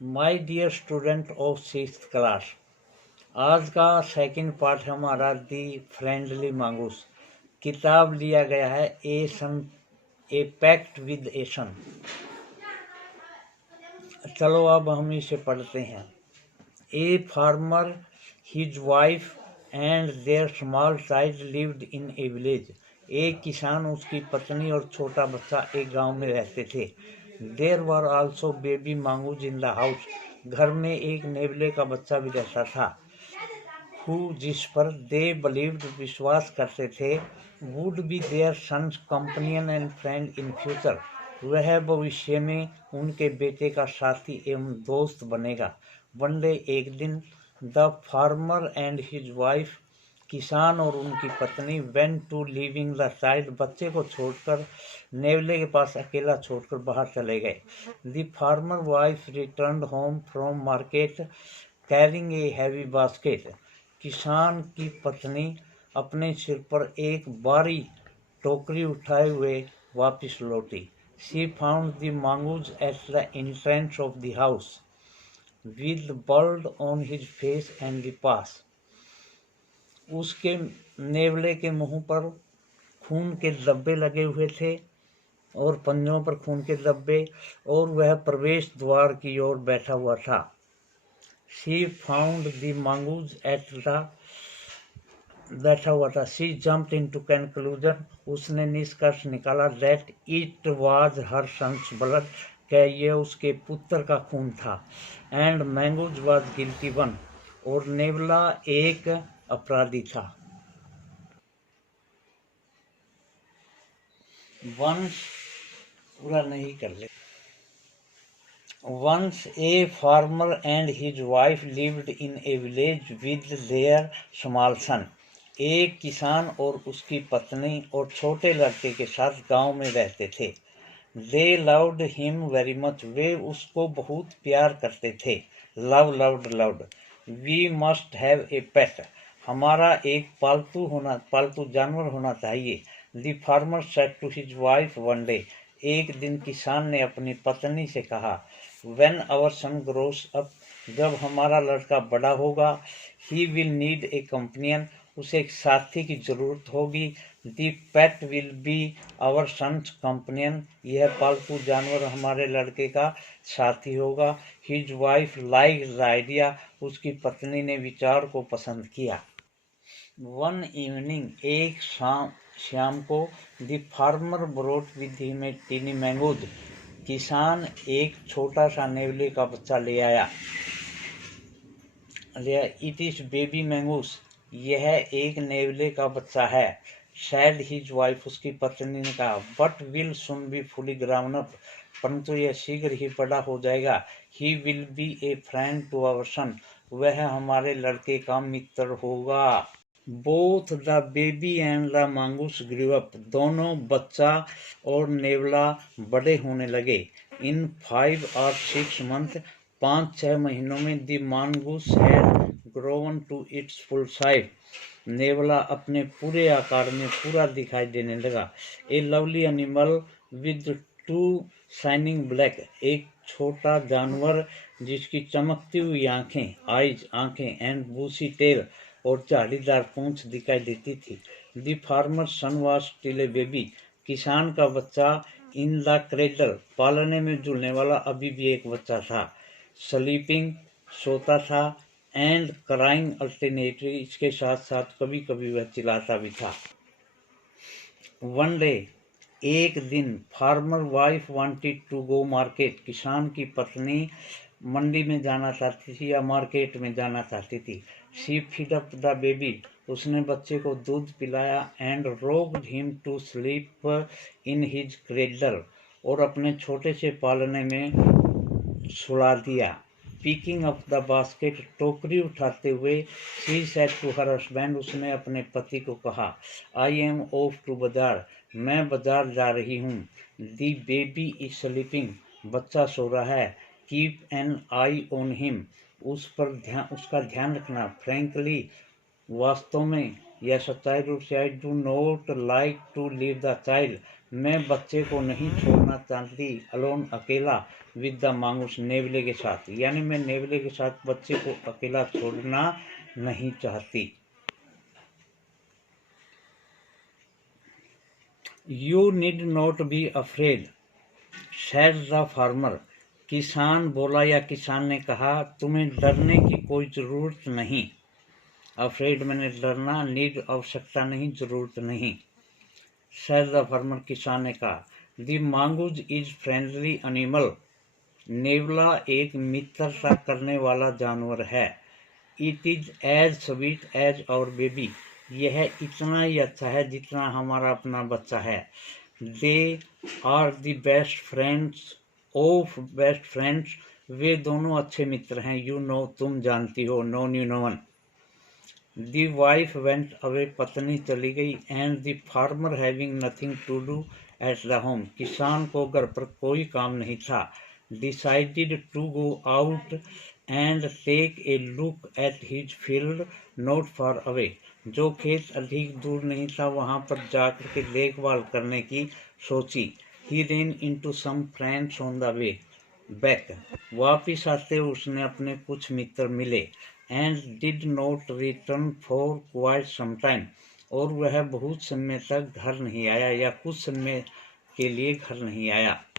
My dear student of sixth class, आज का second part हमारा दी फ्रेंडली मांगूस। किताब लिया गया है ए पैक्ट विद ए सन। चलो अब हम इसे पढ़ते हैं। A farmer, his wife and their small child lived in a village. एक किसान, उसकी पत्नी और छोटा बच्चा एक गांव में रहते थे। There were also baby mongoose in the house. घर में एक नेवले का बच्चा भी रहता था। हु, जिस पर दे बिलीव्ड, विश्वास करते थे, would be their son's companion and friend in future, वह भविष्य में उनके बेटे का साथी एवं दोस्त बनेगा। वन डे, एक दिन, the farmer and his wife, किसान और उनकी पत्नी, went to leaving the child, बच्चे को छोड़कर नेवले के पास अकेला छोड़कर बाहर चले गए। The farmer wife returned home from market carrying a heavy basket. किसान की पत्नी अपने सिर पर एक भारी टोकरी उठाए हुए वापस लौटी। She found the mongoose at the entrance of the house with blood on his face and the paws. उसके नेवले के मुंह पर खून के धब्बे लगे हुए थे और पंजों पर खून के धब्बे, और वह प्रवेश द्वार की ओर बैठा हुआ था। She found the mongoose at the बैठा हुआ था। शी जम्प्ड इनटू कंक्लूजन, उसने निष्कर्ष निकाला, that it was her son's blood, क्या ये उसके पुत्र का खून था। And mongoose was guilty one, और नेवला एक अपराधी था। वंस पूरा नहीं कर ले। Once a farmer and his wife lived in a village with their small son. एक किसान और उसकी पत्नी और छोटे लड़के के साथ गांव में रहते थे। They loved him very much. वे उसको बहुत प्यार करते थे। Love, loved, loved. We must have a pet. हमारा एक पालतू जानवर होना चाहिए। The farmer said to his wife one day. एक दिन किसान ने अपनी पत्नी से कहा, When our son grows up, जब हमारा लड़का बड़ा होगा, he will need a companion, उसे एक साथी की जरूरत होगी। The pet will be our son's companion, यह पालतू जानवर हमारे लड़के का साथी होगा। His wife liked the idea, उसकी पत्नी ने विचार को पसंद किया। One evening, एक शाम को, the farmer brought with him a teeny mangoes, किसान एक छोटा सा नेवले का बच्चा ले आया। इट इज बेबी मैंगूस, यह एक नेवले का बच्चा है। सैड हिज वाइफ, उसकी पत्नी ने कहा, but will soon be fully grown up, परंतु यह शीघ्र ही बड़ा हो जाएगा। He will be a friend to our son, वह हमारे लड़के का मित्र होगा। Both the baby and the mongoose grew up, दोनों बच्चा और नेवला बड़े होने लगे। इन 5 or 6 months, 5-6 महीनों में, the mongoose had grown to its full size, नेवला अपने पूरे आकार में पूरा दिखाई देने लगा। A lovely animal with 2 shining black, एक छोटा जानवर जिसकी चमकती हुई आंखें एंड बूसी टेल, और झाड़ीदार पूंछ दिखाई देती थी। The farmer son was still a baby, किसान का बच्चा इन द क्रेडल, पालने में झूलने वाला अभी भी एक बच्चा था। स्लीपिंग, सोता था, एंड क्राइंग अल्टरनेटली, इसके साथ साथ कभी कभी वह चिल्लाता भी था। वन डे, एक दिन, farmer wife wanted to go market, किसान की पत्नी मंडी में जाना चाहती थी या मार्केट में जाना चाहती थी। She feed up the baby, उसने बच्चे को दूध पिलाया। And rocked him to sleep in his cradle, और अपने छोटे से पालने में सुला दिया। पिकिंग अप द बास्केट, टोकरी उठाते हुए, she said to her husband, उसने अपने पति को कहा, आई एम ऑफ टू बाजार, मैं बाजार जा रही हूँ। द बेबी इज स्लीपिंग, बच्चा सो रहा है। Keep an I on him, उसका ध्यान रखना। फ्रेंकली, वास्तव में या सच्चाई रूप से, I do not like to leave the child, मैं बच्चे को नहीं छोड़ना चाहती अलोन, अकेला विद द मांगूस, नेवले के साथ। यानी मैं नेवले के साथ बच्चे को अकेला छोड़ना नहीं चाहती। You need not be afraid said the farmer. किसान बोला या किसान ने कहा, तुम्हें डरने की कोई जरूरत नहीं। अफ्रेड मैंने डरना, नीड आवश्यकता नहीं, जरूरत नहीं। सेड द फार्मर, किसान ने कहा। The mongoose is friendly animal. नेवला एक मित्रता करने वाला जानवर है। It is as sweet as our baby. यह इतना ही अच्छा है जितना हमारा अपना बच्चा है। They are the best friends of best friends. वे दोनों अच्छे मित्र हैं। यू नो, तुम जानती हो। No you know one. The wife went away, पत्नी चली गई। And the farmer having nothing to do at the home. किसान को घर पर कोई काम नहीं था। Decided to go out and take a look at his field not far away. जो खेत अधिक दूर नहीं था वहां पर जाकर के देखभाल करने की सोची। He ran into some friends on the way back. वापिस आते उसने अपने कुछ मित्र मिले। And did not return for quite some time. और वह बहुत समय तक घर नहीं आया या कुछ समय के लिए घर नहीं आया।